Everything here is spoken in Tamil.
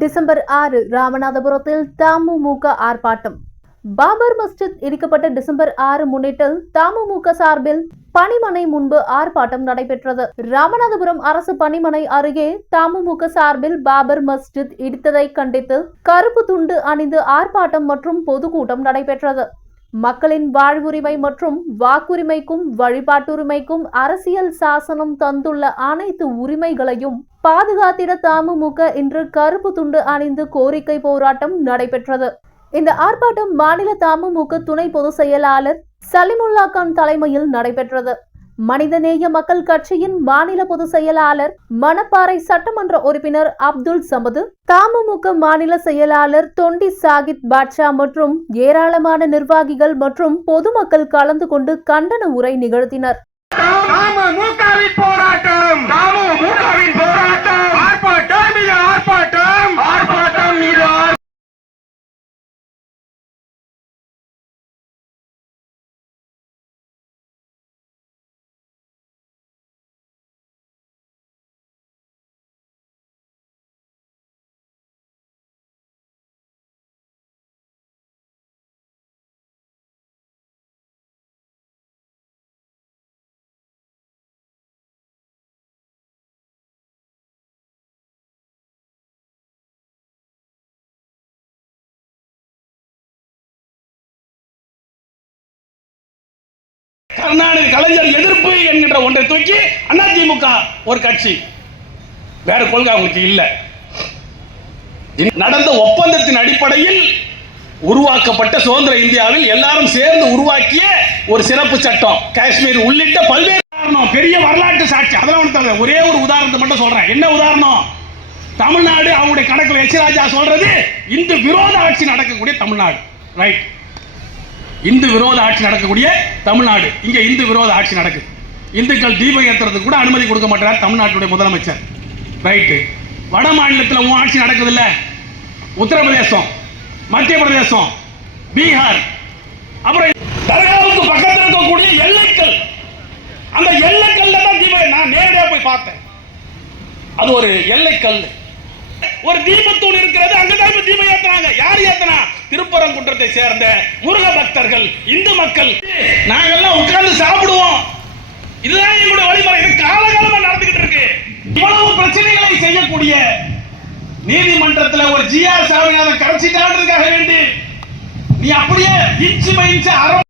டிசம்பர் ஆறு ராமநாதபுரத்தில் தமுமுக ஆர்ப்பாட்டம். பாபர் மஸ்ஜித் இடிக்கப்பட்ட டிசம்பர் ஆறு முன்னிட்டு தமுமுக சார்பில் பணிமனை முன்பு ஆர்ப்பாட்டம் நடைபெற்றது. ராமநாதபுரம் அரசு பணிமனை அருகே தமுமுக சார்பில் பாபர் மஸ்ஜித் இடித்ததை கண்டித்து கருப்பு துண்டு அணிந்து ஆர்ப்பாட்டம் மற்றும் பொதுக்கூட்டம் நடைபெற்றது. மக்களின் வாழ்வுரிமை மற்றும் வாக்குரிமைக்கும் வழிபாட்டுரிமைக்கும் அரசியல் சாசனம் தந்துள்ள அனைத்து உரிமைகளையும் பாதுகாத்திட தமுமுக இன்று கருப்பு துண்டு அணிந்து கோரிக்கை போராட்டம் நடைபெற்றது. இந்த ஆர்ப்பாட்டம் மாநில தமுமுக துணை பொதுச் செயலாளர் சலிமுல்லா கான் தலைமையில் நடைபெற்றது. மனிதநேய மக்கள் கட்சியின் மாநில பொதுச் செயலாளர் மணப்பாறை சட்டமன்ற உறுப்பினர் அப்துல் சமது தமுமுக மாநில செயலாளர் தொண்டி சாகித் பாட்ஷா மற்றும் ஏராளமான நிர்வாகிகள் மற்றும் பொதுமக்கள் கலந்து கொண்டு கண்டன உரை நிகழ்த்தினர். போராட்டம். போராட்டம். கருணாநிதி கலைஞர் எதிர்ப்பு என்கின்ற ஒன்றை தூக்கி அதிமுக ஒரு கட்சி. வேற கொள்கை அவங்களுக்கு இல்லை. நடந்த ஒப்பந்தத்தின் அடிப்படையில் உருவாக்கப்பட்ட சுதந்திர இந்தியாவில் எல்லாரும் சேர்ந்து உருவாக்கிய ஒரு சிறப்பு சட்டம். காஷ்மீர் உள்ளிட்ட பல்வேறு உதாரணம் பெரிய வரலாற்று சாட்சி. அதெல்லாம் ஒண்ணு ஒரே ஒரு உதாரணத்தை மட்டும் சொல்றேன். என்ன உதாரணம்? தமிழ்நாடு அவருடைய கணக்கில் எச் ராஜா சொல்றது இந்து விரோத ஆட்சி நடக்கக்கூடிய தமிழ்நாடு. ரைட் இந்து விரோத ஆட்சி நடக்கக்கூடிய தமிழ்நாடு. இங்கே இந்து விரோத ஆட்சி நடக்குது. இந்துக்கள் தீபம் ஏற்றுறதுக்கு கூட அனுமதி கொடுக்க மாட்டார் தமிழ்நாட்டுடைய முதலமைச்சர். ரைட்டு. வட மாநிலத்தில் உன் ஆட்சி நடக்குது இல்ல உத்தரப்பிரதேசம் மத்திய பிரதேசம் பீகார். அப்புறம் தர்காவுக்கு பக்கத்தில் இருக்கக்கூடிய எல்லைக்கல். அந்த எல்லைக்கல்ல தான் தீபம் நான் நேரடியாக போய் பார்த்தேன். அது ஒரு எல்லைக்கல். ஒரு தீபத்தூண் இருக்கிறது அங்கதான் இப்ப தீபம் ஏத்துறாங்க. யார் ஏத்தனா? திருப்பரங்குன்றத்தை சேர்ந்த முருக பக்தர்கள் இந்து மக்கள் நாங்கெல்லாம் உட்கார்ந்து சாப்பிடுவோம். இதுதான் எங்களுடைய வழிமுறை. இது காலகாலமா நடந்துகிட்டு இருக்கு. இவ்வளவு பிரச்சனைகளை செய்யக்கூடிய நீதிமன்றத்துல ஒரு ஜிஆர் சாமிநாதன் கடைசிட்டான்றதுக்காக வேண்டி நீ அப்படியே இன்ச்சு பை அரை